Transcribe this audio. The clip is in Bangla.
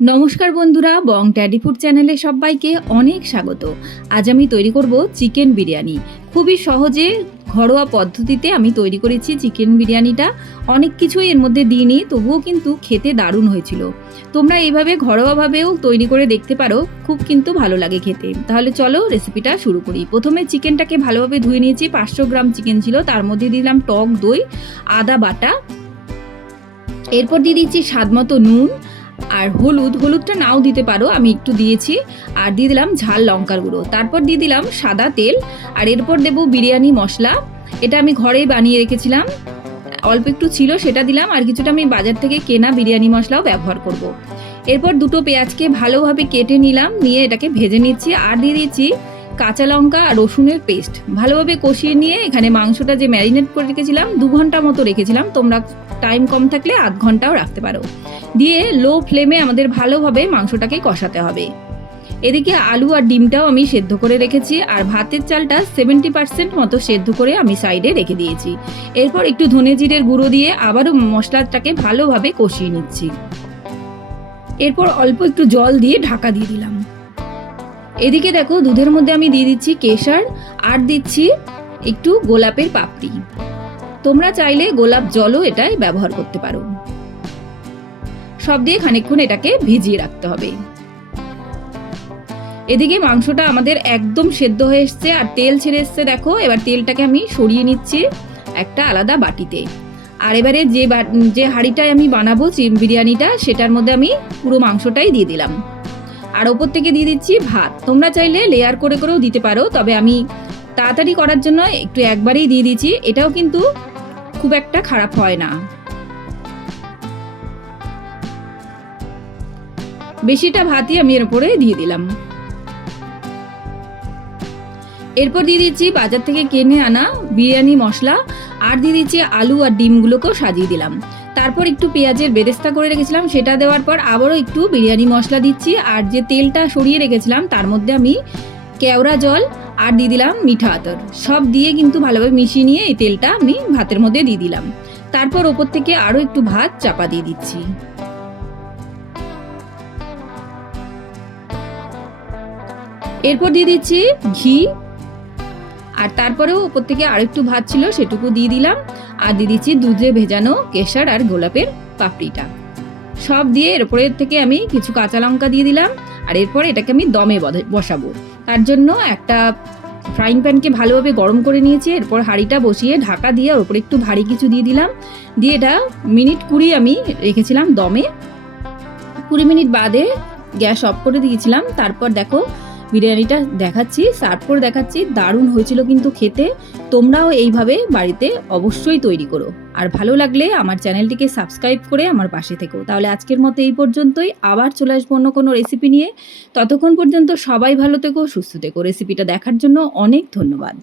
নমস্কার বন্ধুরা, বং ট্যাডি ফুড চ্যানেলে সবাইকে অনেক স্বাগত। আজ আমি তৈরি করব চিকেন বিরিয়ানি। খুবই সহজে, ঘরোয়া পদ্ধতিতে আমি তৈরি করেছি চিকেন বিরিয়ানিটা। অনেক কিছুই এর মধ্যে দিইনি তবুও কিন্তু খেতে দারুণ হয়েছিল। তোমরা এইভাবে ঘরোয়াভাবেও তৈরি করে দেখতে পারো, খুব কিন্তু ভালো লাগে খেতে। তাহলে চলো রেসিপিটা শুরু করি। প্রথমে চিকেনটাকে ভালোভাবে ধুয়ে নিয়েছি, পাঁচশো গ্রাম চিকেন ছিল, তার মধ্যে দিলাম টক দই, আদা বাটা। এরপর দিয়ে দিচ্ছি স্বাদ মতো নুন আর হলুদ, হলুদটা নাও দিতে পারো, আমি একটু দিয়েছি। আর দিয়ে দিলাম ঝাল লঙ্কার গুঁড়ো। তারপর দিয়ে দিলাম সাদা তেল। আর এরপর দেবো বিরিয়ানি মশলা। এটা আমি ঘরেই বানিয়ে রেখেছিলাম। অল্প একটু ছিল, সেটা দিলাম। আর কিছুটা আমি বাজার থেকে কেনা বিরিয়ানি মশলাও ব্যবহার করব। এরপর দুটো পেঁয়াজকে ভালোভাবে কেটে নিলাম। নিয়ে এটাকে ভেজে নিচ্ছি। আর দিয়ে দিচ্ছি কাঁচা লঙ্কা আর রসুনের পেস্ট। ভালোভাবে কষিয়ে নিয়ে এখানে মাংসটা যে ম্যারিনেট করে রেখেছিলাম, দু ঘণ্টা মতো রেখেছিলাম। তোমরা টাইম কম থাকলে আধ ঘন্টাও রাখতে পারো। দিয়ে লো ফ্লেমে আমাদের ভালোভাবে মাংসটাকে কষাতে হবে। এদিকে আলু আর ডিমটাও আমি সেদ্ধ করে রেখেছি আর ভাতের চালটা সেভেন্টি পার্সেন্ট মতো সেদ্ধ করে আমি সাইডে রেখে দিয়েছি। এরপর একটু ধনে জিরের গুঁড়ো দিয়ে আবারও মশলাটাকে ভালোভাবে কষিয়ে নিচ্ছি। এরপর অল্প একটু জল দিয়ে ঢাকা দিয়ে দিলাম। এদিকে দেখো, দুধের মধ্যে আমি দিয়ে দিচ্ছি কেশর আর দিচ্ছি একটু গোলাপের পাপড়ি। তোমরা চাইলে গোলাপ জলও এটাই ব্যবহার করতে পারো। সব দিয়ে খানিকক্ষণ এটাকে ভিজিয়ে রাখতে হবে। এদিকে মাংসটা আমাদের একদম সেদ্ধ হয়ে এসছে আর তেল ছেড়ে এসছে, দেখো। এবার তেলটাকে আমি সরিয়ে নিচ্ছি একটা আলাদা বাটিতে। আর এবারে যে যে হাঁড়িটায় আমি বানাবো বিরিয়ানিটা, সেটার মধ্যে আমি পুরো মাংসটাই দিয়ে দিলাম। আর ওপর থেকে দিয়ে দিচ্ছি ভাত। তোমরা চাইলে লেয়ার করে করেও দিতে পারো, তবে আমি তাড়াতাড়ি করার জন্য একটু একবারেই দিয়ে দিচ্ছি। এটাও কিন্তু খুব একটা খারাপ হয় না। বেশিটা ভাতই আমি এর উপরে দিয়ে দিলাম। এরপর দিয়ে দিচ্ছি বাজার থেকে কিনে আনা বিরিয়ানি মশলা, আর দিয়ে দিচ্ছি আলু আর ডিমগুলোকেও সাজিয়ে দিলাম। তারপর একটু পেঁয়াজের বেরেস্তা করে রেখেছিলাম, সেটা দেওয়ার পর আবারও একটু বিরিয়ানি মশলা দিচ্ছি, আর যে তেলটা সরিয়ে রেখেছিলাম, তার মধ্যে আমি কেওড়া জল আর দিয়ে দিলাম মিঠা আতর। সব দিয়ে কিন্তু ভালোভাবে মিশিয়ে নিয়ে এই তেলটা আমি ভাতের মধ্যে দিয়ে দিলাম। তারপর ওপর থেকে আরও একটু ভাত চাপা দিয়ে দিচ্ছি। এরপর দিয়ে দিচ্ছি ঘি, আর তারপরেও ওপর থেকে আরেকটু ভাত ছিল, সেটুকু দিয়ে দিলাম। আর দিয়ে দিচ্ছি দুধে ভেজানো কেশর আর গোলাপের পাপড়িটা। সব দিয়ে এর উপরের থেকে আমি কিছু কাঁচা লঙ্কা দিয়ে দিলাম, আর এরপরে এটাকে আমি দমে বসাবো। তার জন্য একটা ফ্রাইং প্যানকে ভালোভাবে গরম করে নিয়েছি, এরপর হাঁড়িটা বসিয়ে ঢাকা দিয়ে ওর উপরে একটু ভারী কিছু দিয়ে দিলাম। দিয়ে এটা মিনিট কুড়ি আমি রেখেছিলাম দমে। কুড়ি মিনিট বাদে গ্যাস অফ করে দিয়েছিলাম, তারপর দেখো বিরিয়ানিটা দেখাচ্ছি সার্ভ করে দেখাচ্ছি, দারুণ হয়েছিল কিন্তু খেতে। তোমরাও এইভাবে বাড়িতে অবশ্যই তৈরি করো। আর ভালো লাগলে আমার চ্যানেলটিকে সাবস্ক্রাইব করে আমার পাশে থেকো। তাহলে আজকের মতো এই পর্যন্তই। আবার চলে আসব অন্য কোনো রেসিপি নিয়ে। ততক্ষণ পর্যন্ত সবাই ভালো থেকো, সুস্থ থেকো। রেসিপিটা দেখার জন্য অনেক ধন্যবাদ।